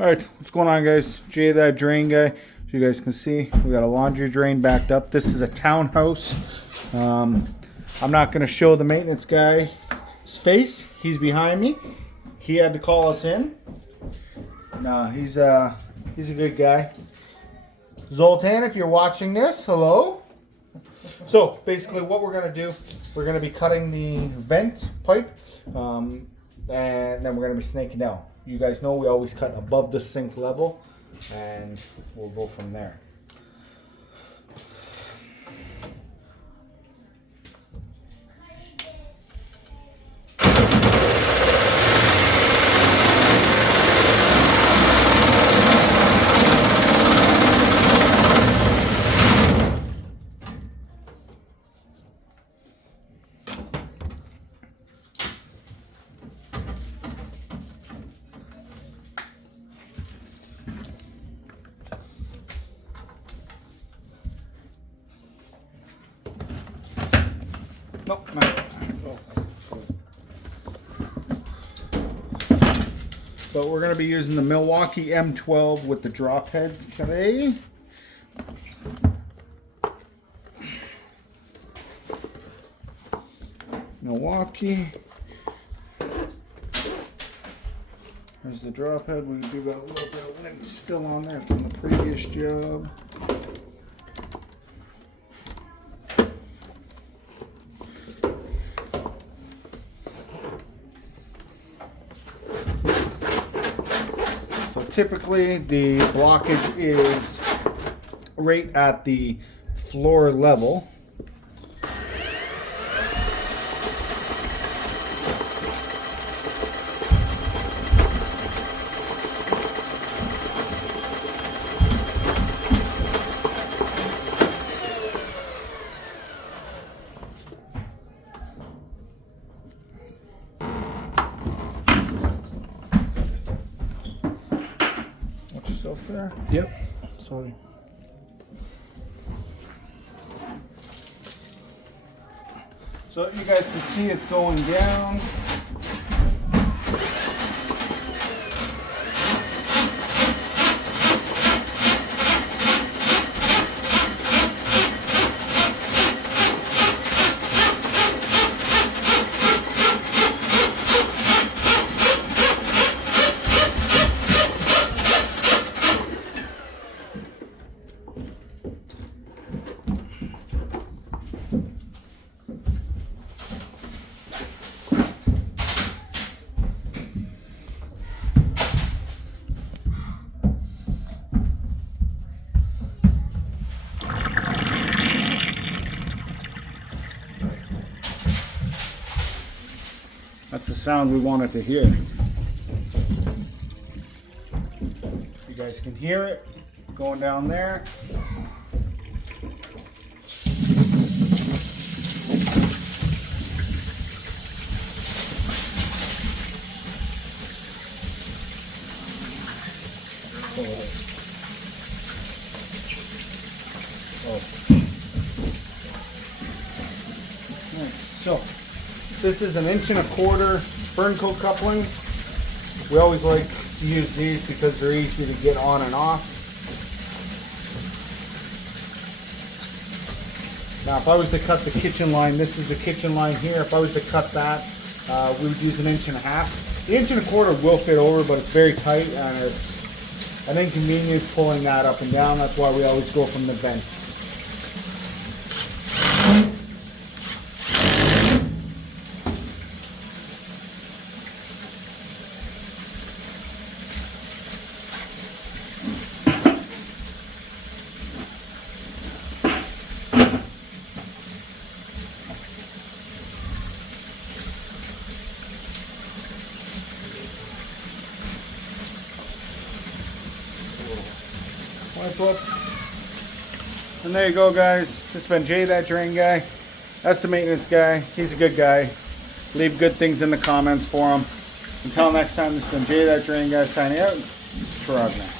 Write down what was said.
Alright, what's going on, guys? Jay, that drain guy. As you guys can see, we got a laundry drain backed up. This is a townhouse. I'm not going to show the maintenance guy's face. He's behind me. He had to call us in. No, he's a good guy. Zoltan, if you're watching this, hello. So basically what we're going to do, we're going to be cutting the vent pipe, and then we're going to be snaking down. You guys know we always cut above the sink level, and we'll go from there. Nope, so we're going to be using the Milwaukee M12 with the drophead today. Milwaukee. There's the drophead. We do got a little bit of lint still on there from the previous job. Typically, the blockage is right at the floor level. There. Yep. Sorry. So you guys can see it's going down. That's the sound we wanted to hear. You guys can hear it going down there. So this is an 1.25" fernco coupling. We always like to use these because they're easy to get on and off. Now if I was to cut the kitchen line, this is the kitchen line here. If I was to cut that, we would use an 1.5". The 1.25" will fit over, but it's very tight and it's an inconvenience pulling that up and down. That's why we always go from the vent. And there you go, guys. This has been Jay, that drain guy. That's the maintenance guy. He's a good guy. Leave good things in the comments for him. Until next time, this has been Jay, that drain guy, signing out. Trogna.